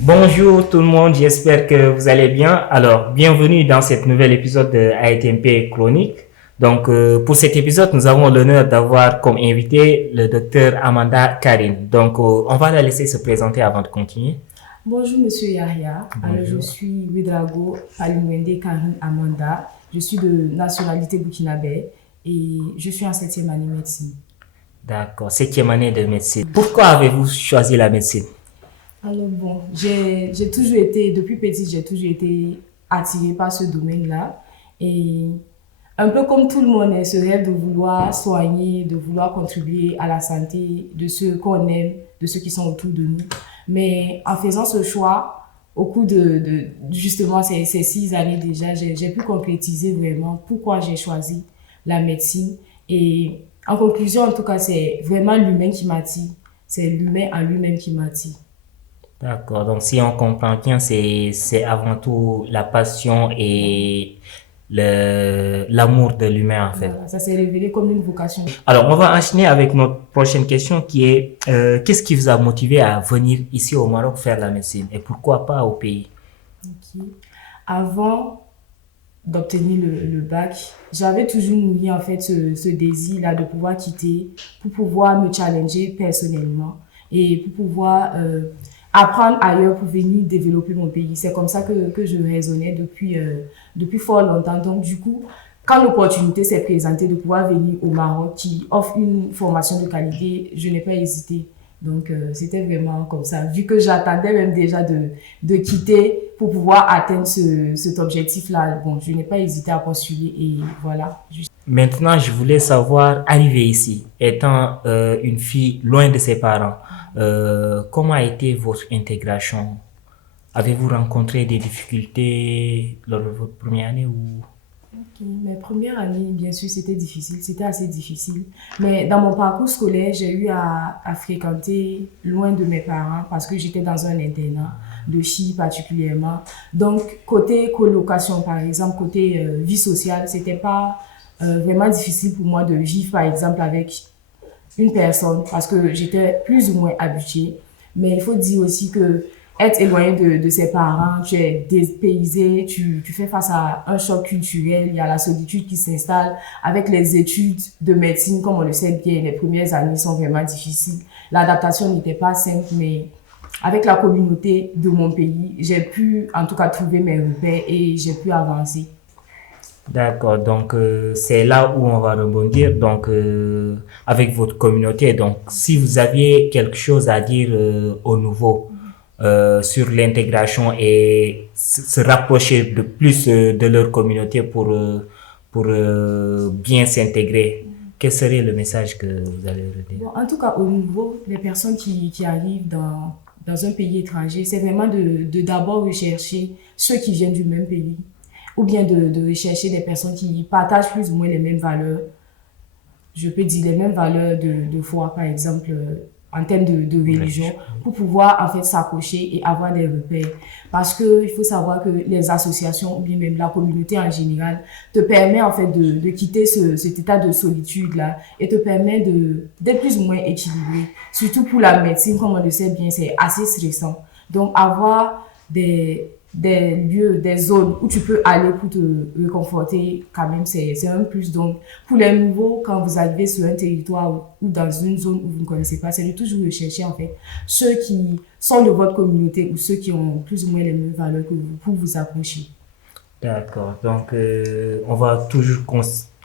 Bonjour tout le monde, j'espère que vous allez bien. Alors, bienvenue dans cet nouvel épisode de AITMP Chronique. Donc, pour cet épisode, nous avons l'honneur d'avoir comme invité le docteur Amanda Karine. Donc, on va la laisser se présenter avant de continuer. Bonjour Monsieur Yahya. Bonjour. Alors, je suis Ouedraogo Palimwende Karine Amanda. Je suis de nationalité burkinabé et je suis en 7e année médecine. D'accord, 7e année de médecine. Pourquoi avez-vous choisi la médecine? Alors bon, j'ai toujours été, depuis petite, j'ai toujours été attirée par ce domaine-là. Et un peu comme tout le monde, ce rêve de vouloir soigner, de vouloir contribuer à la santé de ceux qu'on aime, de ceux qui sont autour de nous. Mais en faisant ce choix, au cours de justement ces 6 années déjà, j'ai pu concrétiser vraiment pourquoi j'ai choisi la médecine. Et en conclusion, en tout cas, c'est vraiment l'humain qui m'attire. C'est l'humain en lui-même qui m'attire. D'accord, donc si on comprend bien, c'est avant tout la passion et l'amour de l'humain en fait. Voilà, ça s'est révélé comme une vocation. Alors, on va enchaîner avec notre prochaine question qui est qu'est-ce qui vous a motivé à venir ici au Maroc faire la médecine et pourquoi pas au pays? Okay. Avant d'obtenir le bac, j'avais toujours nourri en fait ce désir-là de pouvoir quitter pour pouvoir me challenger personnellement et pour pouvoir apprendre ailleurs pour venir développer mon pays. C'est comme ça que je raisonnais depuis fort longtemps. Donc du coup, quand l'opportunité s'est présentée de pouvoir venir au Maroc qui offre une formation de qualité, je n'ai pas hésité. Donc c'était vraiment comme ça. Vu que j'attendais même déjà de quitter pour pouvoir atteindre cet objectif-là, bon, je n'ai pas hésité à postuler et voilà. Maintenant, je voulais savoir, arriver ici, étant une fille loin de ses parents, comment a été votre intégration? Avez-vous rencontré des difficultés lors de votre première année ou? Okay. Mes premières années, bien sûr, c'était difficile, c'était assez difficile. Mais dans mon parcours scolaire, j'ai eu à fréquenter loin de mes parents parce que j'étais dans un internat de filles particulièrement. Donc, côté colocation, par exemple, côté vie sociale, c'était pas vraiment difficile pour moi de vivre, par exemple, avec une personne parce que j'étais plus ou moins habituée. Mais il faut dire aussi que être éloigné de ses parents, tu es dépaysé, tu fais face à un choc culturel, il y a la solitude qui s'installe. Avec les études de médecine, comme on le sait bien, les premières années sont vraiment difficiles. L'adaptation n'était pas simple, mais avec la communauté de mon pays, j'ai pu en tout cas trouver mes repères et j'ai pu avancer. D'accord, donc c'est là où on va rebondir. Donc avec votre communauté, donc si vous aviez quelque chose à dire aux nouveaux sur l'intégration et se rapprocher de plus de leur communauté pour bien s'intégrer, quel serait le message que vous allez leur dire? Bon, en tout cas, au niveau des personnes qui arrivent dans un pays étranger, c'est vraiment de d'abord rechercher ceux qui viennent du même pays ou bien de rechercher des personnes qui partagent plus ou moins les mêmes valeurs. Je peux dire les mêmes valeurs de foi, par exemple, en termes de religion, pour pouvoir en fait s'accrocher et avoir des repères. Parce que il faut savoir que les associations ou bien même la communauté en général te permet en fait de quitter cet état de solitude-là et te permet d'être plus ou moins équilibré. Surtout pour la médecine, comme on le sait bien, c'est assez stressant. Donc avoir des lieux, des zones où tu peux aller pour te réconforter, quand même, c'est un plus. Donc, pour les nouveaux, quand vous arrivez sur un territoire ou dans une zone où vous ne connaissez pas, c'est de toujours rechercher, en fait, ceux qui sont de votre communauté ou ceux qui ont plus ou moins les mêmes valeurs que vous pour vous approcher. D'accord, donc on va toujours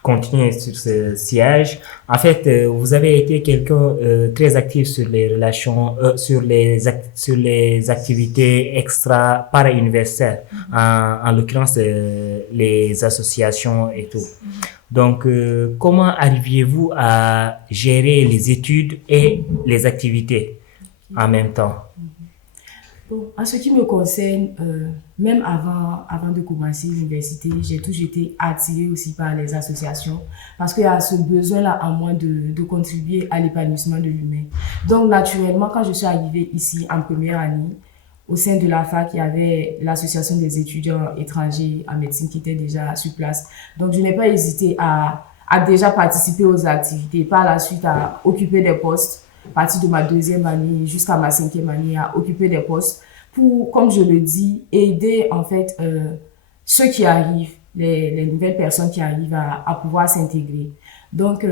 continuer sur ce siège. En fait, vous avez été quelqu'un très actif sur les relations, sur les activités extra para-universitaires, en l'occurrence les associations et tout. Donc, comment arriviez-vous à gérer les études et les activités en même temps? Bon, en ce qui me concerne, même avant de commencer l'université, j'ai toujours été attirée aussi par les associations parce qu'il y a ce besoin-là en moi de contribuer à l'épanouissement de l'humain. Donc, naturellement, quand je suis arrivée ici en première année, au sein de la fac, il y avait l'association des étudiants étrangers en médecine qui était déjà sur place. Donc, je n'ai pas hésité à a déjà participé aux activités, par la suite a occupé des postes, à partir de ma 2e année jusqu'à ma 5e année, a occupé des postes pour, comme je le dis, aider en fait ceux qui arrivent, les nouvelles personnes qui arrivent à pouvoir s'intégrer. Donc,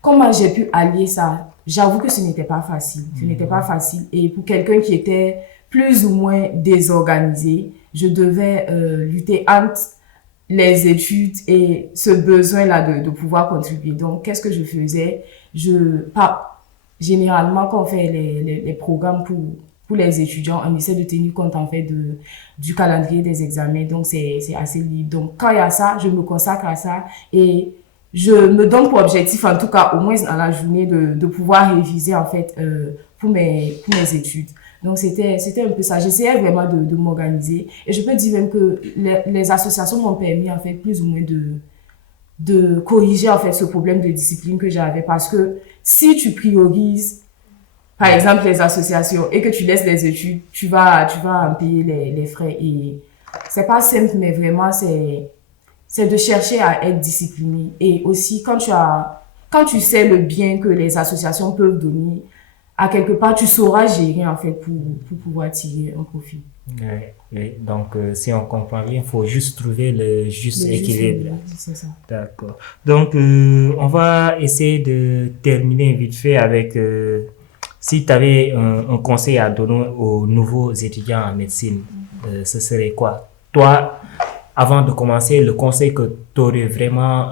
comment j'ai pu allier ça? J'avoue que ce n'était pas facile. Ce n'était pas facile. Et pour quelqu'un qui était plus ou moins désorganisé, je devais lutter entre les études et ce besoin-là de pouvoir contribuer. Donc, qu'est-ce que je faisais? Généralement, quand on fait les programmes pour les étudiants, on essaie de tenir compte en fait du calendrier des examens. Donc, c'est assez libre. Donc, quand il y a ça, je me consacre à ça et je me donne pour objectif, en tout cas, au moins dans la journée, de pouvoir réviser en fait pour mes études. Donc, c'était un peu ça. J'essayais vraiment de m'organiser. Et je peux dire même que les associations m'ont permis, en fait, plus ou moins de corriger, en fait, ce problème de discipline que j'avais. Parce que si tu priorises, par exemple, les associations et que tu laisses les études, tu vas en payer les frais. Et c'est pas simple, mais vraiment, c'est de chercher à être discipliné. Et aussi, quand tu sais le bien que les associations peuvent donner, à quelque part, tu sauras gérer, en fait, pour pouvoir tirer un profit. Oui. Donc, si on comprend bien, il faut juste trouver le juste équilibre. C'est ça. D'accord. Donc, on va essayer de terminer vite fait avec, si tu avais un conseil à donner aux nouveaux étudiants en médecine, ce serait quoi? Toi, avant de commencer, le conseil que tu aurais vraiment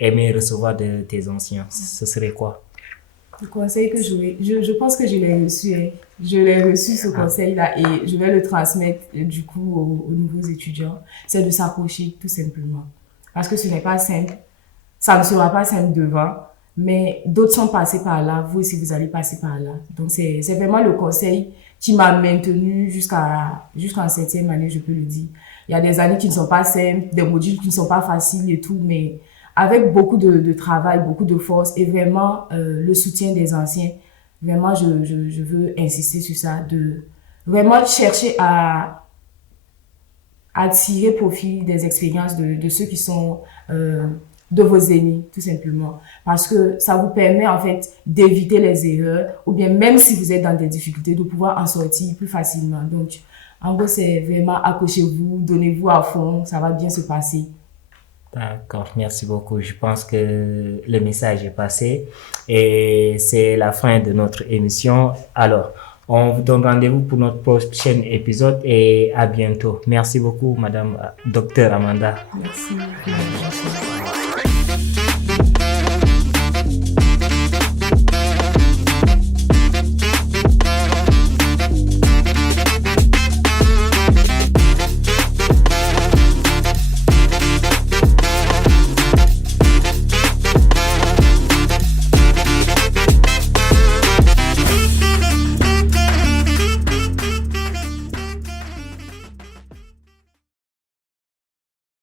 aimé recevoir de tes anciens, ce serait quoi? Le conseil que je pense que je l'ai reçu. Hein. Je l'ai reçu, ce conseil-là, et je vais le transmettre du coup aux nouveaux étudiants. C'est de s'accrocher, tout simplement. Parce que ce n'est pas simple. Ça ne sera pas simple devant, mais d'autres sont passés par là. Vous aussi, vous allez passer par là. Donc, c'est vraiment le conseil qui m'a maintenu jusqu'en 7e année, je peux le dire. Il y a des années qui ne sont pas simples, des modules qui ne sont pas faciles et tout, mais avec beaucoup de travail, beaucoup de force et vraiment le soutien des anciens. Vraiment, je veux insister sur ça, de vraiment chercher à tirer profit des expériences de ceux qui sont de vos aînés, tout simplement. Parce que ça vous permet en fait d'éviter les erreurs ou bien même si vous êtes dans des difficultés, de pouvoir en sortir plus facilement. Donc, en gros, c'est vraiment accrochez-vous, donnez-vous à fond, ça va bien se passer. D'accord, merci beaucoup. Je pense que le message est passé et c'est la fin de notre émission. Alors, on vous donne rendez-vous pour notre prochain épisode et à bientôt. Merci beaucoup, Madame Docteur Amanda. Merci.